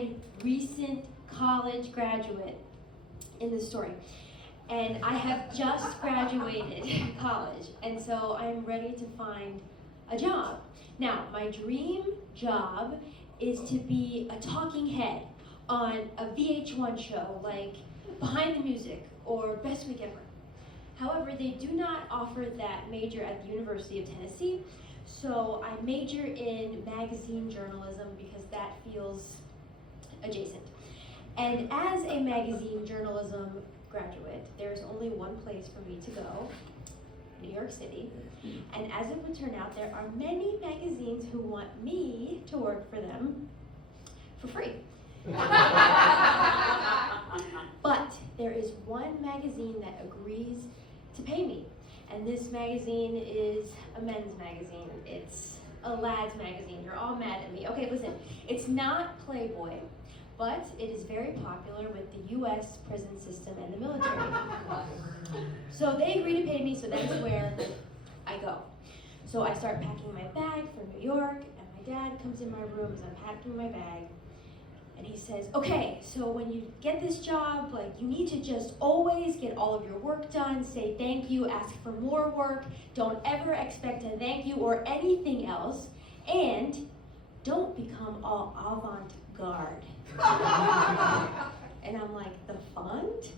bride, recent college graduate in this story. And I have just graduated college, and so I'm ready to find a job. Now, my dream job is to be a talking head on a VH1 show like Behind the Music or Best Week Ever. However, they do not offer that major at the University of Tennessee, so I major in magazine journalism because that feels adjacent. And as a magazine journalism graduate, there's only one place for me to go, New York City. And as it would turn out, there are many magazines who want me to work for them for free. But there is one magazine that agrees to pay me. And this magazine is a men's magazine. It's a lad's magazine. You're all mad at me. Okay, listen, it's not Playboy, but it is very popular with the US prison system and the military. So they agree to pay me, so that's where I go. So I start packing my bag for New York, and my dad comes in my room as I'm packing my bag, and he says, okay, so when you get this job, like, you need to just always get all of your work done, say thank you, ask for more work, don't ever expect a thank you or anything else, and don't become all avant-garde. And I'm like, the fund?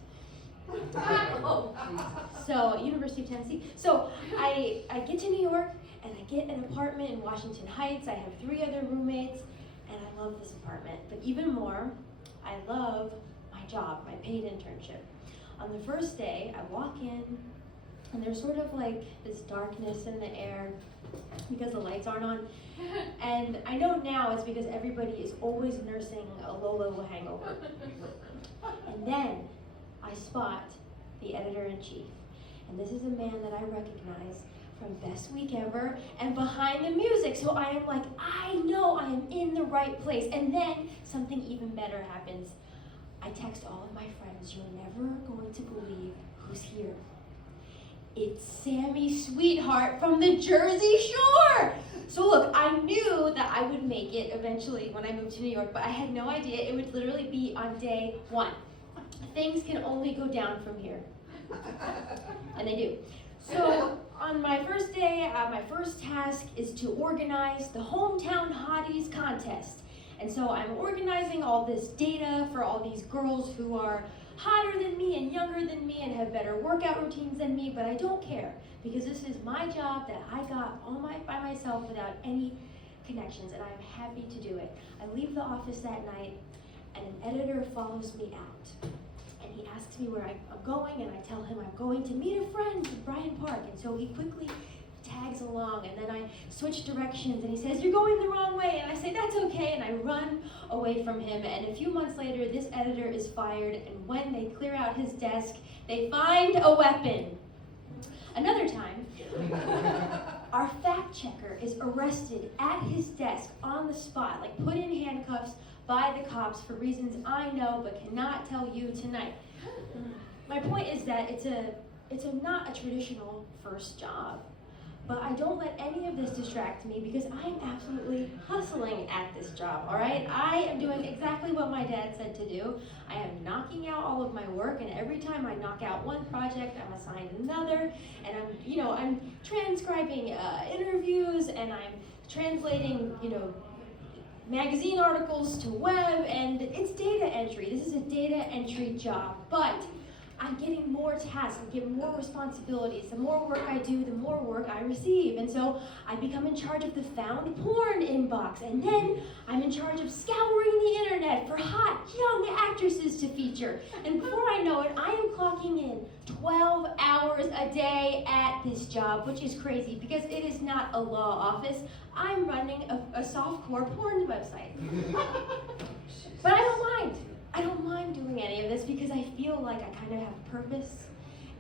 So, University of Tennessee. So I get to New York, and I get an apartment in Washington Heights. I have 3 other roommates, and I love this apartment. But even more, I love my job, my paid internship. On the first day, I walk in, and there's sort of like this darkness in the air because the lights aren't on. And I know now it's because everybody is always nursing a low-level hangover. And then I spot the editor-in-chief. And this is a man that I recognize from Best Week Ever and Behind the Music. So I am like, I know I am in the right place. And then something even better happens. I text all of my friends, you're never going to believe who's here. It's Sammy Sweetheart from the Jersey Shore. So look, I knew that I would make it eventually when I moved to New York, but I had no idea it would literally be on day 1. Things can only go down from here. And they do. So on my first day, my first task is to organize the Hometown Hotties contest. And so I'm organizing all this data for all these girls who are hotter than me and younger than me and have better workout routines than me, but I don't care because this is my job that I got by myself without any connections, and I'm happy to do it. I leave the office that night, and an editor follows me out. And he asks me where I'm going, and I tell him I'm going to meet a friend in Bryant Park. And so he quickly tags along, and then I switch directions, and he says, you're going the wrong way. And I say, that's okay, and I run away from him. And a few months later, this editor is fired, and when they clear out his desk, they find a weapon. Another time, our fact checker is arrested at his desk on the spot, like put in handcuffs by the cops for reasons I know but cannot tell you tonight. My point is that it's not a traditional first job, but I don't let any of this distract me because I am absolutely hustling at this job, all right? I am doing exactly what my dad said to do. I am knocking out all of my work, and every time I knock out one project, I'm assigned another, and I'm transcribing interviews, and I'm translating, magazine articles to web, and it's data entry. This is a data entry job, but I'm getting more tasks, I'm getting more responsibilities. The more work I do, the more work I receive. And so I become in charge of the found porn inbox. And then I'm in charge of scouring the internet for hot, young actresses to feature. And before I know it, I am clocking in 12 hours a day at this job, which is crazy because it is not a law office. I'm running a softcore porn website. But I don't mind. I don't mind doing any of this because I feel like I kind of have purpose,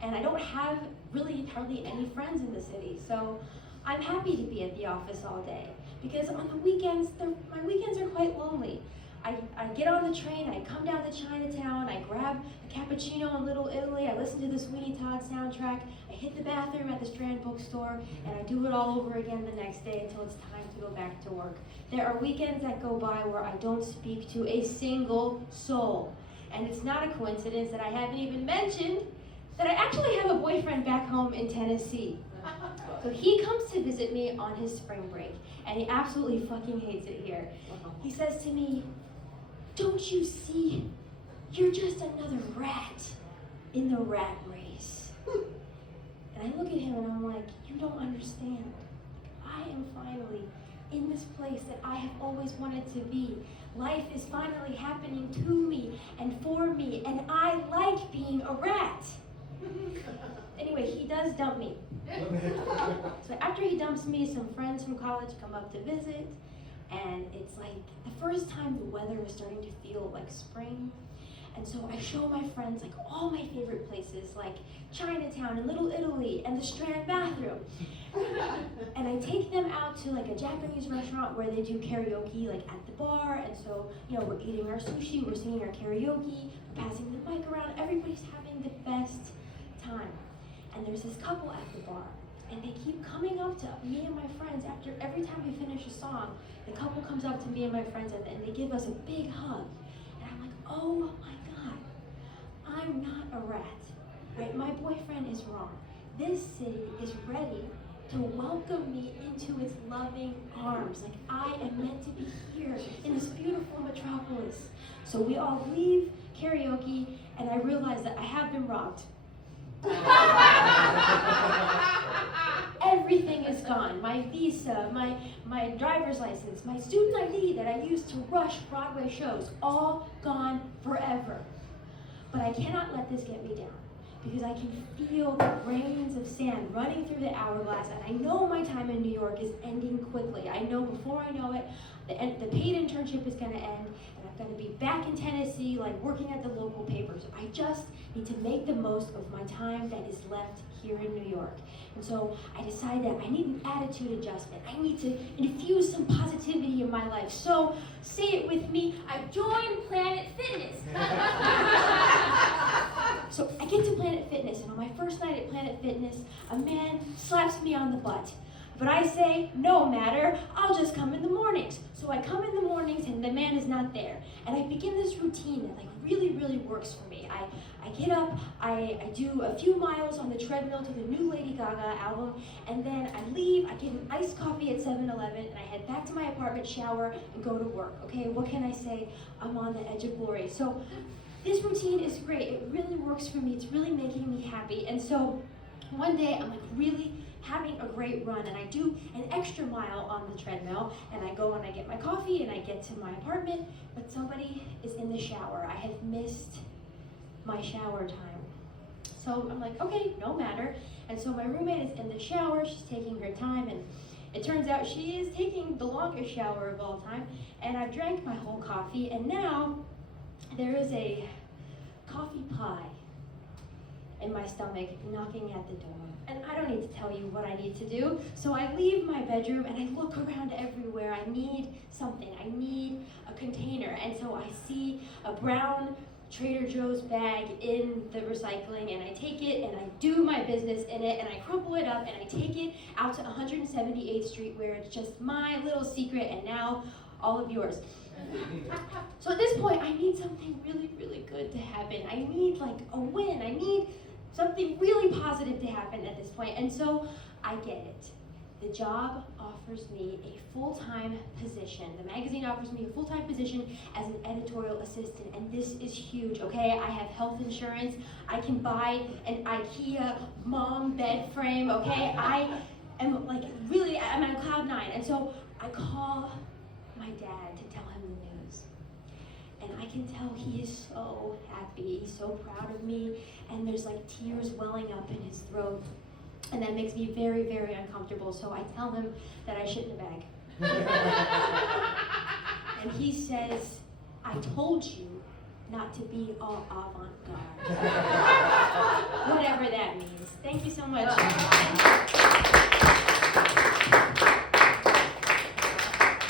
and I don't have really hardly any friends in the city. So I'm happy to be at the office all day because on the weekends, my weekends are quite lonely. I get on the train, I come down to Chinatown, I grab a cappuccino in Little Italy, I listen to the Sweeney Todd soundtrack, I hit the bathroom at the Strand bookstore, and I do it all over again the next day until it's time to go back to work. There are weekends that go by where I don't speak to a single soul. And it's not a coincidence that I haven't even mentioned that I actually have a boyfriend back home in Tennessee. So he comes to visit me on his spring break, and he absolutely fucking hates it here. He says to me, "Don't you see? You're just another rat in the rat race." And I look at him and I'm like, "You don't understand. I am finally in this place that I have always wanted to be. Life is finally happening to me and for me, and I like being a rat." Anyway, he does dump me. So after he dumps me, some friends from college come up to visit, and it's like the first time the weather is starting to feel like spring. And so I show my friends like all my favorite places, like Chinatown and Little Italy and the Strand bathroom. And I take them out to like a Japanese restaurant where they do karaoke like at the bar. And so, you know, we're eating our sushi, we're singing our karaoke, we're passing the mic around, everybody's having the best time. And there's this couple at the bar, and they keep coming up to me and my friends after every time we finish a song. The couple comes up to me and my friends and they give us a big hug. And I'm like, oh my God, I'm not a rat, right? My boyfriend is wrong. This city is ready to welcome me into its loving arms. Like I am meant to be here in this beautiful metropolis. So we all leave karaoke, and I realize that I have been robbed. Everything is gone. My visa, my driver's license, my student ID that I used to rush Broadway shows, all gone forever. But I cannot let this get me down, because I can feel the grains of sand running through the hourglass, and I know my time in New York is ending quickly. I know before I know it, the paid internship is going to end, and I'm going to be back in Tennessee, like working at the local papers. I just need to make the most of my time that is left here in New York. And so I decided that I need an attitude adjustment. I need to infuse some positivity in my life. So say it with me, I joined Planet Fitness. So I get to Planet Fitness, and on my first night at Planet Fitness, a man slaps me on the butt. But I say, no matter, I'll just come in the mornings. So I come in the mornings and the man is not there. And I begin this routine that like really works for me. I get up, I do a few miles on the treadmill to the new Lady Gaga album, and then I leave, I get an iced coffee at 7-Eleven, and I head back to my apartment, shower, and go to work. Okay, what can I say? I'm on the edge of glory. So this routine is great. It really works for me. It's really making me happy. And so one day I'm like really having a great run, and I do an extra mile on the treadmill, and I go and I get my coffee and I get to my apartment, but somebody is in the shower. I have missed my shower time. So I'm like, okay, no matter. And so my roommate is in the shower, she's taking her time, and it turns out she is taking the longest shower of all time, and I've drank my whole coffee, and now there is a coffee pie in my stomach knocking at the door. And I don't need to tell you what I need to do. So I leave my bedroom and I look around everywhere. I need something. I need a container. And so I see a brown Trader Joe's bag in the recycling, and I take it and I do my business in it, and I crumple it up and I take it out to 178th Street where it's just my little secret, and now all of yours. So at this point, I need something really good to happen. I need like a win. I need something really positive to happen at this point. And so I get it. The job offers me a full-time position. The magazine offers me a full-time position as an editorial assistant, and this is huge, okay? I have health insurance. I can buy an IKEA mom bed frame, okay? I am like really, I'm on cloud nine. And so I call my dad to tell him the news. And I can tell he is so happy, he's so proud of me, and there's like tears welling up in his throat. And that makes me very uncomfortable, so I tell him that I shit in a bag. And he says, I told you not to be all avant-garde. Whatever that means. Thank you so much.